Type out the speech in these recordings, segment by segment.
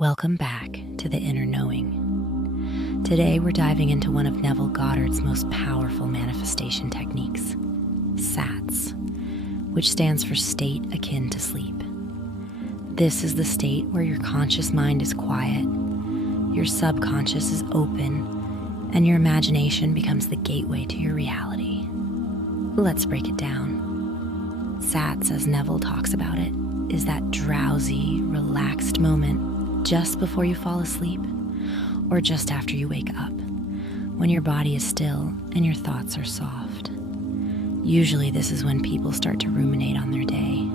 Welcome back to The Inner Knowing. Today we're diving into one of Neville Goddard's most powerful manifestation techniques, SATS, which stands for State Akin to Sleep. This is the state where your conscious mind is quiet, your subconscious is open, and your imagination becomes the gateway to your reality. Let's break it down. SATS, as Neville talks about it, is that drowsy, relaxed moment just before you fall asleep or just after you wake up, when your body is still and your thoughts are soft. Usually this is when people start to ruminate on their day.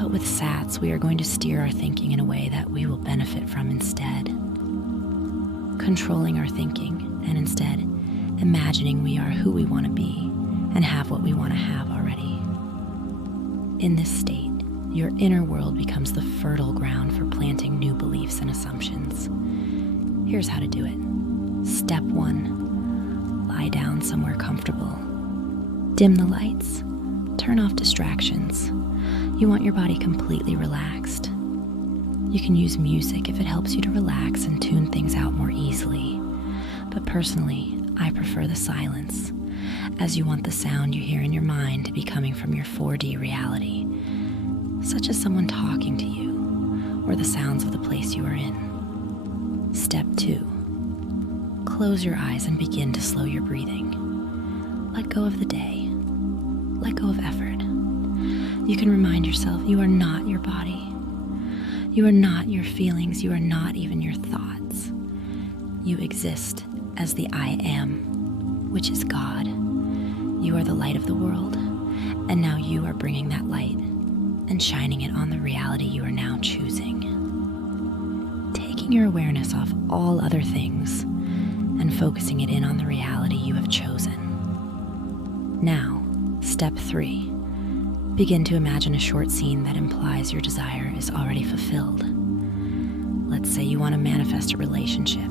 But with SATS, we are going to steer our thinking in a way that we will benefit from instead. Controlling our thinking and instead imagining we are who we want to be and have what we want to have already. In this state, your inner world becomes the fertile ground for planting new beliefs and assumptions. Here's how to do it. Step 1, lie down somewhere comfortable. Dim the lights, turn off distractions. You want your body completely relaxed. You can use music if it helps you to relax and tune things out more easily. But personally, I prefer the silence, as you want the sound you hear in your mind to be coming from your 4D reality, such as someone talking to you or the sounds of the place you are in. Step 2, close your eyes and begin to slow your breathing. Let go of the day. Let go of effort. You can remind yourself you are not your body. You are not your feelings. You are not even your thoughts. You exist as the I am, which is God. You are the light of the world, and now you are bringing that light and shining it on the reality you are now choosing. Taking your awareness off all other things and focusing it in on the reality you have chosen. Now, step 3. Begin to imagine a short scene that implies your desire is already fulfilled. Let's say you want to manifest a relationship.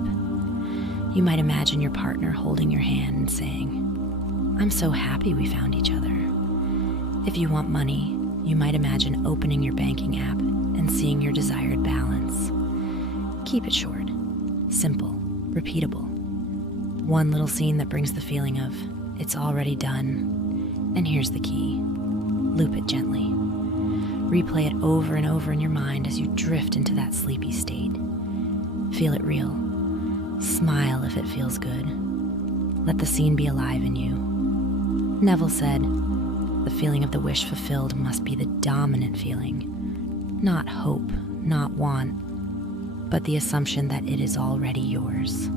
You might imagine your partner holding your hand and saying, "I'm so happy we found each other." If you want money, you might imagine opening your banking app and seeing your desired balance. Keep it short, simple, repeatable. One little scene that brings the feeling of, it's already done. And here's the key. Loop it gently. Replay it over and over in your mind as you drift into that sleepy state. Feel it real. Smile if it feels good. Let the scene be alive in you. Neville said, the feeling of the wish fulfilled must be the dominant feeling. Not hope, not want, but the assumption that it is already yours.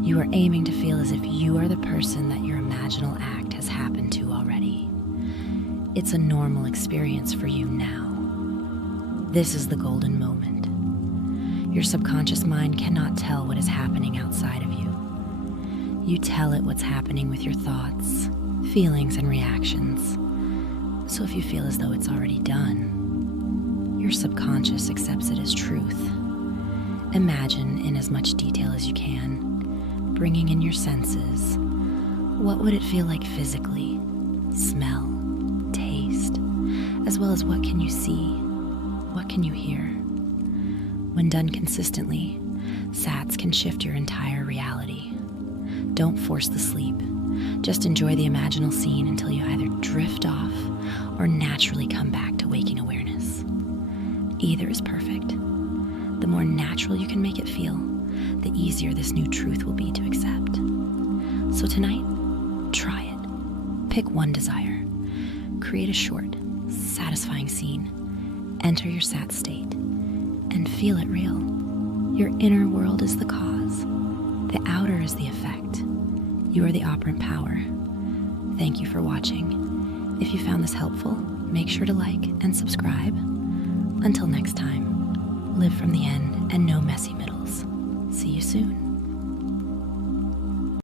You are aiming to feel as if you are the person that your imaginal act has happened to already. It's a normal experience for you now. This is the golden moment. Your subconscious mind cannot tell what is happening outside of you. You tell it what's happening with your thoughts, feelings, and reactions. So if you feel as though it's already done, your subconscious accepts it as truth. Imagine in as much detail as you can, bringing in your senses. What would it feel like physically? Smell, taste, as well as what can you see? What can you hear? When done consistently, SATS can shift your entire reality. Don't force the sleep. Just enjoy the imaginal scene until you either drift off or naturally come back to waking awareness. Either is perfect. The more natural you can make it feel, the easier this new truth will be to accept. So tonight, try it. Pick one desire. Create a short, satisfying scene. Enter your SATS state and feel it real. Your inner world is the cause. The outer is the effect. You are the operant power. Thank you for watching. If you found this helpful, make sure to like and subscribe. Until next time, live from the end and no messy middles. See you soon.